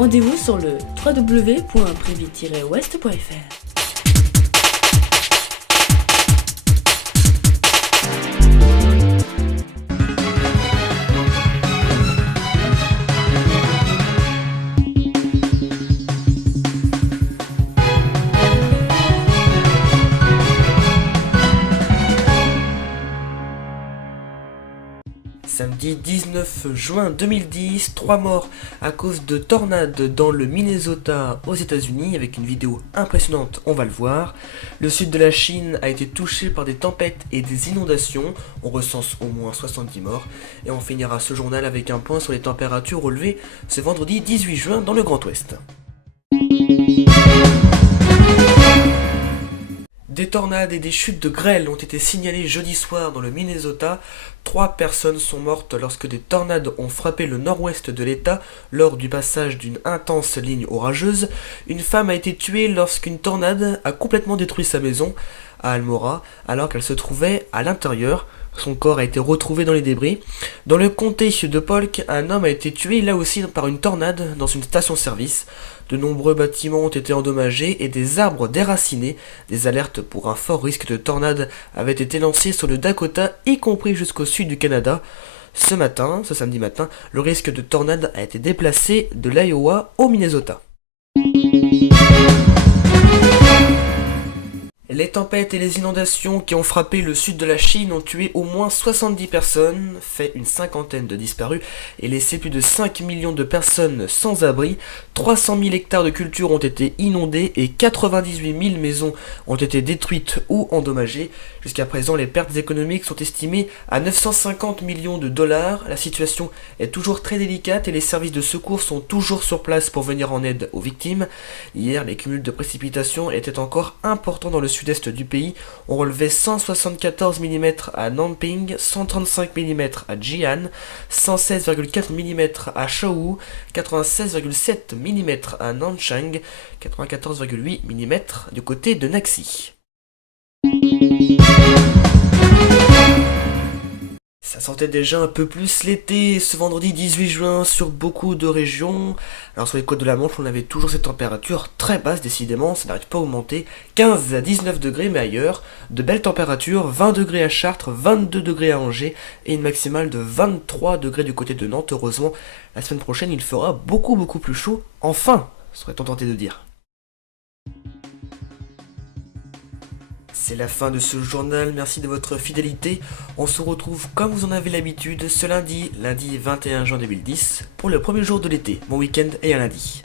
Rendez-vous sur le www.privi-ouest.fr. Samedi 19 juin 2010, 3 morts à cause de tornades dans le Minnesota aux États-Unis, avec une vidéo impressionnante, on va le voir. Le sud de la Chine a été touché par des tempêtes et des inondations, on recense au moins 70 morts. Et on finira ce journal avec un point sur les températures relevées ce vendredi 18 juin dans le Grand Ouest. Des tornades et des chutes de grêle ont été signalées jeudi soir dans le Minnesota. 3 personnes sont mortes lorsque des tornades ont frappé le nord-ouest de l'État lors du passage d'une intense ligne orageuse. Une femme a été tuée lorsqu'une tornade a complètement détruit sa maison à Almora alors qu'elle se trouvait à l'intérieur. Son corps a été retrouvé dans les débris. Dans le comté de Polk, un homme a été tué là aussi par une tornade dans une station-service. De nombreux bâtiments ont été endommagés et des arbres déracinés. Des alertes pour un fort risque de tornade avaient été lancées sur le Dakota, y compris jusqu'au sud du Canada. Ce samedi matin, le risque de tornade a été déplacé de l'Iowa au Minnesota. Les tempêtes et les inondations qui ont frappé le sud de la Chine ont tué au moins 70 personnes, fait une cinquantaine de disparus et laissé plus de 5 millions de personnes sans abri. 300 000 hectares de culture ont été inondés et 98 000 maisons ont été détruites ou endommagées. Jusqu'à présent, les pertes économiques sont estimées à 950 millions de dollars. La situation est toujours très délicate et les services de secours sont toujours sur place pour venir en aide aux victimes. Hier, les cumuls de précipitations étaient encore importants dans le sud-est du pays. On relevait 174 mm à Nanping, 135 mm à Jian, 116,4 mm à Shawu, 96,7 mm à Nanchang, 94,8 mm du côté de Naxi. Ça sentait déjà un peu plus l'été ce vendredi 18 juin sur beaucoup de régions. Alors sur les côtes de la Manche, on avait toujours ces températures très basses, décidément, ça n'arrête pas à augmenter. 15 à 19 degrés, mais ailleurs, de belles températures, 20 degrés à Chartres, 22 degrés à Angers, et une maximale de 23 degrés du côté de Nantes. Heureusement, la semaine prochaine, il fera beaucoup plus chaud, enfin, serait-on tenté de dire. C'est la fin de ce journal, merci de votre fidélité. On se retrouve comme vous en avez l'habitude ce lundi 21 juin 2010, pour le premier jour de l'été. Bon week-end et un lundi.